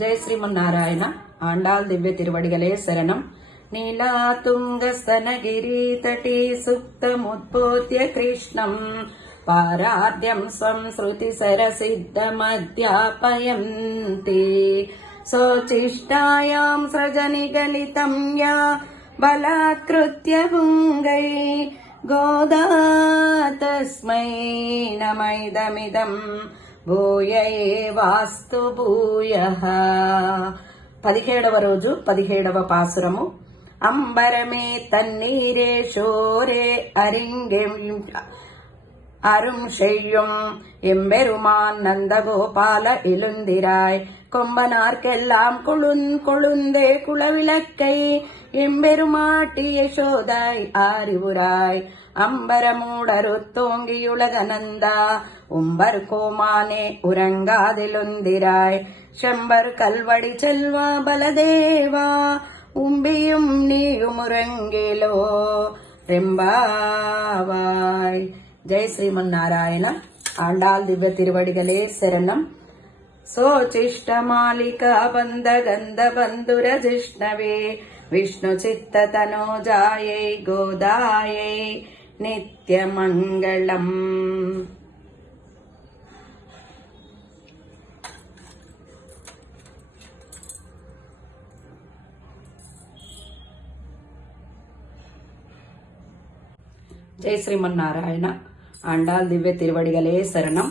ஜெய ஸ்ரீமன்னாராயண. ஆண்டாள் திவ்ய திருவடிகளே சரணம். நீலாதுங்கஸ்தனகிரி தட்டி சுப்தமுத்போத்ய கிருஷ்ணம் பாராத்யம் ஸ்வம் ஸ்ருதி சரசித்தமத்யாபயந்தி சோச்சிஷ்டாயாம் ஸ்ரஜனிகலிதம் யா பலாத்கிருத்ய புங்கை கோதா தஸ்மை நமைதமிதம் భూయయే వాస్తు భూయః. 17వ రోజు 17వ పాసురము. అంబరమే తన్నీరే షోరే அரும் செய்யும் எம்பெருமான் நந்தகோபால எழுந்திராய் கொம்பனார்க்கெல்லாம் கொழுந்தே குளவிளக்கை எம்பெருமாட்டி யசோதாய் ஆரிவுராய் அம்பரமூடருத்தோங்கியுலகநந்தா உம்பர் கோமானே உறங்காதிலுந்திராய் செம்பர் கல்வடி செல்வா பலதேவா உம்பியும் நீயும் உறங்கிலோ ரெம்பாவாய். జై శ్రీమన్నారాయణ. ఆండాల్ దివ్య తిరువడిగలే శరణం. సోచిష్టమాలిక బంధగంధ బంధుర జిష్ణవే విష్ణు చిత్త తనోజాయై గోదాయై నిత్యమంగళం. జై శ్రీమన్నారాయణ. ఆండాల్ దివ్య తిరువడిగలే శరణం.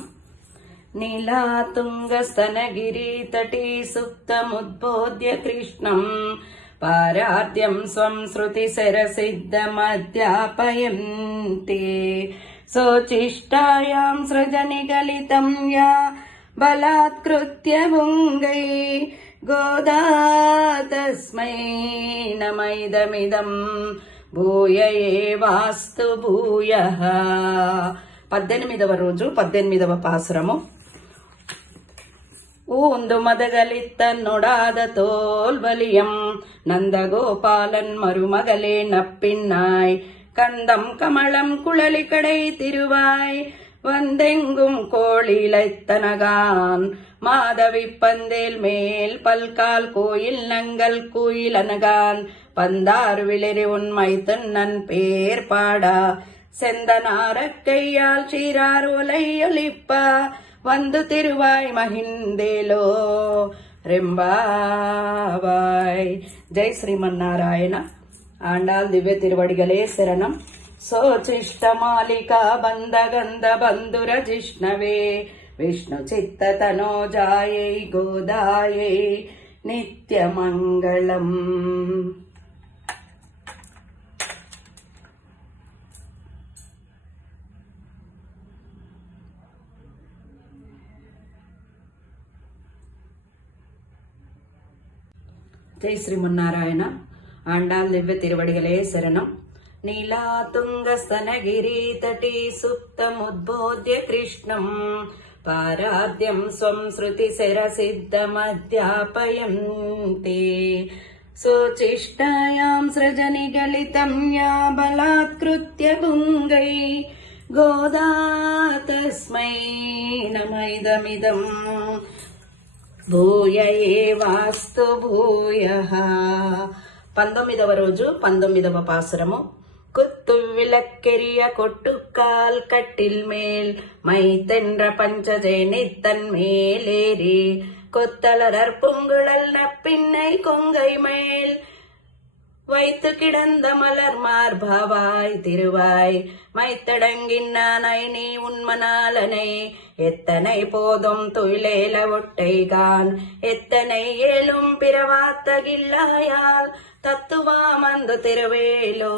నీలాతుంగస్తనగిరి తటీ సుప్తముద్బోధ్య కృష్ణం పారాద్యం స్వం శృతి శరసిద్ధమధ్యాపయంతి సోచిష్టాయాం సృజనిగలితం యా బలాత్కృత్య భుంగై గోదా తస్మై నమైదమిదం భూయయే వాస్తు భూయః. 18వ రోజు 18వ పాసురము. ఊందు మదగలిత్తన్నొడాద తోల్వలియం நந்தகோபாலன் மருமகளே நப்பின்னாய் கந்தம் கமலம் குழலிக்கடை திருவாய் வந்தெங்கும் கோழிலைத்தனகான் மாதவி பந்தேல் மேல் பல்கால் கோயில் நங்கள் கோயிலனகான் பந்தார் விளிரி உண்மை தன்னன் பேர் பாடா செந்தனார கையால் சீரார் ஒலையொலிப்பா வந்து திருவாய் மகிந்தேலோ ரெம்பாவாய். ஜெய் ஸ்ரீமன்னாராயண. ஆண்டாள் திவ்ய திருவடிகளே சரணம். సోచిష్టమాలికా బంధగంధ బంధుర జిష్ణవే విష్ణు చిత్త తనోజాయై గోదాయై నిత్యమంగళం. జై శ్రీమన్నారాయణ. ఆండాల్ దివ్య తిరువడిగలే శరణం. నీలాతుంగస్తనగిరి తటీ సుప్తముద్బోధ్య కృష్ణం పారాద్యం స్వం శృతి శరసిద్ధమధ్యాపయంతి సోచిష్టాయాం సృజనిగలితం యా బలాత్కృత్య భుంగై గోదా తస్మై నమైదమిదం భూయయే వాస్తు భూయః. 19వ రోజు 19వ పాసురము. குத்து விளக்கெரிய கொட்டுக்கால் கட்டில் மேல் மைத்தென்ற பஞ்சஜேனித்தன் மேலேறி கொத்தலரர் பொங்குழல் நப்பின்னை கொங்கை மேல் வைத்து கிடந்த மலர் மார்பாவாய் திருவாய் மைத்தடங்கின்னானை நீ உன்மனாலனை எத்தனை போதும் துயிலேல ஒட்டைகான் எத்தனை ஏழும் பிறவாத்தகில்லாயால் தத்துவாமந்து திருவேலோ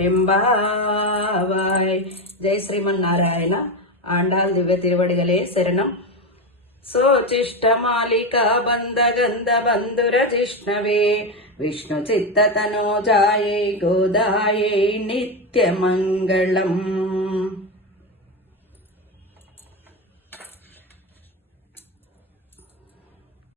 ரெம்பாவாய். జై శ్రీమన్నారాయణ. ఆండాల్ దివ్య తిరువడిగలే శరణం. సోచిష్టమాలికా బంధగంధ బంధుర జిష్ణవే విష్ణు చిత్త తనోజాయై గోదాయై నిత్యమంగళం.